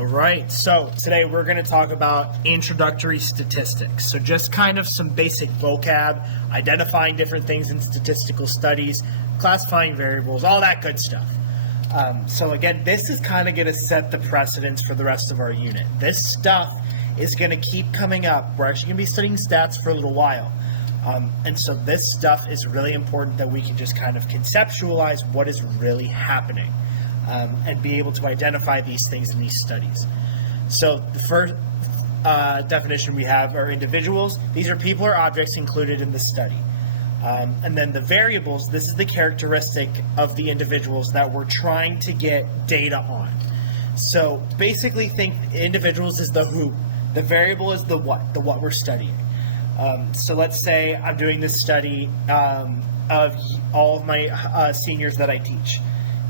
All right, so today we're going to talk about introductory statistics. So just kind of some basic vocab, identifying different things in statistical studies, classifying variables, all that good stuff. So again, this is kind of going to set the precedence for the rest of our unit. This stuff is going to keep coming up. We're actually going to be studying stats for a little while. And so this stuff is really important that we can just kind of conceptualize what is really happening. And be able to identify these things in these studies. So the first definition we have are individuals. These are people or objects included in the study. And then the variables, this is the characteristic of the individuals that we're trying to get data on. So basically think individuals is the who, the variable is the what we're studying. So let's say I'm doing this study of all of my seniors that I teach.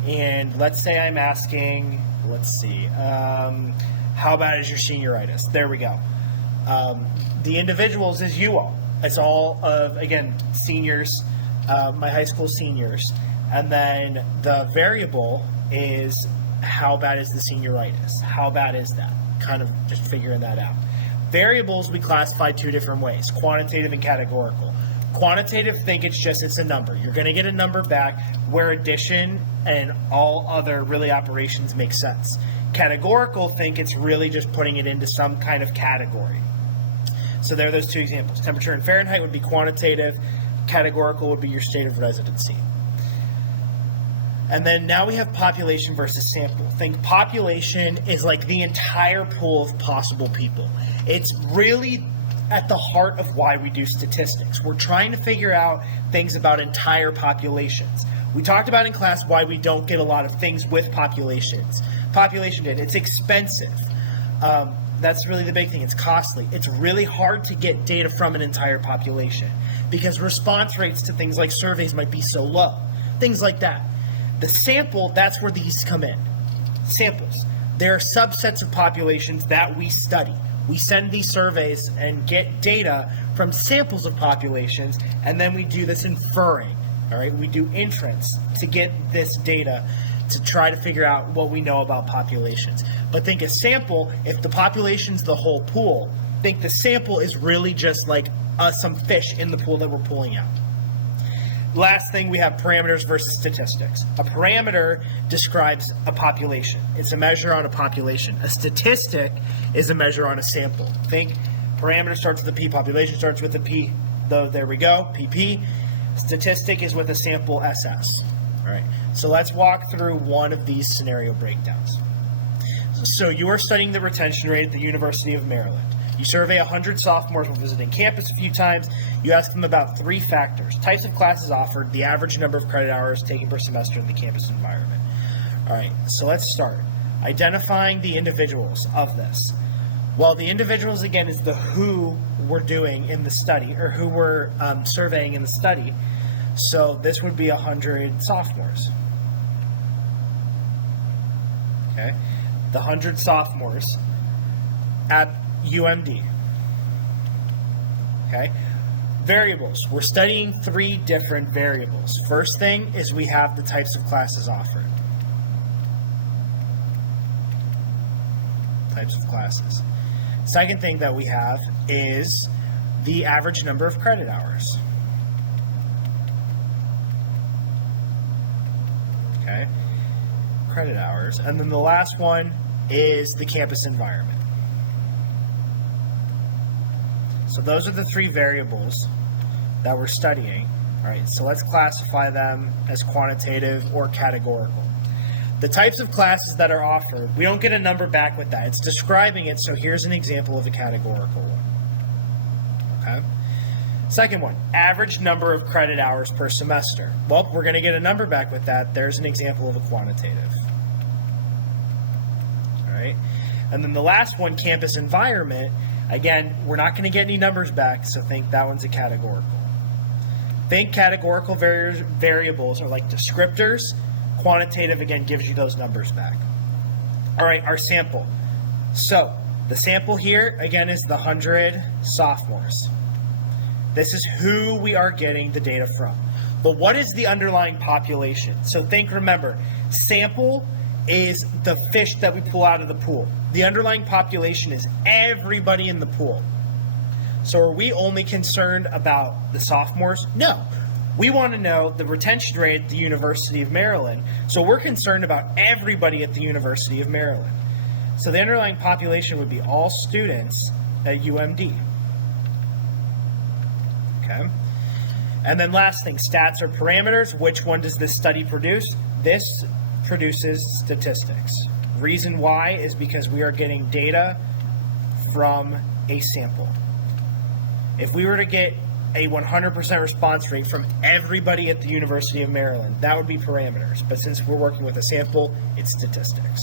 And let's say I'm asking, how bad is your senioritis? There we go. The individuals is you all. It's all of, again, seniors, my high school seniors. And then the variable is how bad is the senioritis? How bad is that? Kind of just figuring that out. Variables we classify two different ways, quantitative and categorical. Quantitative, think it's a number. You're going to get a number back where addition and all other really operations make sense. Categorical, think it's really just putting it into some kind of category. So there are those two examples. Temperature in Fahrenheit would be quantitative. Categorical would be your state of residency. And then now we have population versus sample. Think population is like the entire pool of possible people. It's really at the heart of why we do statistics. We're trying to figure out things about entire populations. We talked about in class why we don't get a lot of things with populations. Population data, it's expensive. That's really the big thing, it's costly. It's really hard to get data from an entire population because response rates to things like surveys might be so low. Things like that. The sample, that's where these come in. Samples. There are subsets of populations that we study. We send these surveys and get data from samples of populations, and then we do this inferring, all right? We do inference to get this data to try to figure out what we know about populations. But think a sample, if the population's the whole pool, think the sample is really just like some fish in the pool that we're pulling out. Last thing, we have parameters versus statistics. A parameter describes a population. It's a measure on a population. A statistic is a measure on a sample. Think parameter starts with a P, population starts with a P. There we go, PP. Statistic is with a sample SS. All right, so let's walk through one of these scenario breakdowns. So you are studying the retention rate at the University of Maryland. You survey 100 sophomores while visiting campus a few times. You ask them about three factors: types of classes offered, the average number of credit hours taken per semester in the campus environment. All right, so let's start. Identifying the individuals of this. Well, the individuals, again, is the who we're doing in the study, or who we're surveying in the study. So this would be 100 sophomores. Okay, the 100 sophomores at UMD. Okay, variables. We're studying three different variables. First thing is we have the types of classes offered. Types of classes. Second thing that we have is the average number of credit hours. Okay, credit hours. And then the last one is the campus environment. So those are the three variables that we're studying. All right, so let's classify them as quantitative or categorical. The types of classes that are offered, we don't get a number back with that. It's describing it, so here's an example of a categorical one. Okay. Second one, average number of credit hours per semester. Well, we're going to get a number back with that. There's an example of a quantitative. All right. And then the last one, campus environment. Again, we're not going to get any numbers back, so think that one's a categorical. Think categorical variables are like descriptors. Quantitative, again, gives you those numbers back. All right, our sample. So the sample here, again, is the 100 sophomores. This is who we are getting the data from. But what is the underlying population? So think, remember, sample is the fish that we pull out of the pool. The underlying population is everybody in the pool. So are we only concerned about the sophomores? No. We want to know the retention rate at the University of Maryland. So we're concerned about everybody at the University of Maryland. So the underlying population would be all students at UMD. Okay. And then last thing, stats or parameters. Which one does this study produce? This produces statistics. Reason why is because we are getting data from a sample. If we were to get a 100% response rate from everybody at the University of Maryland, that would be parameters. But since we're working with a sample, it's statistics.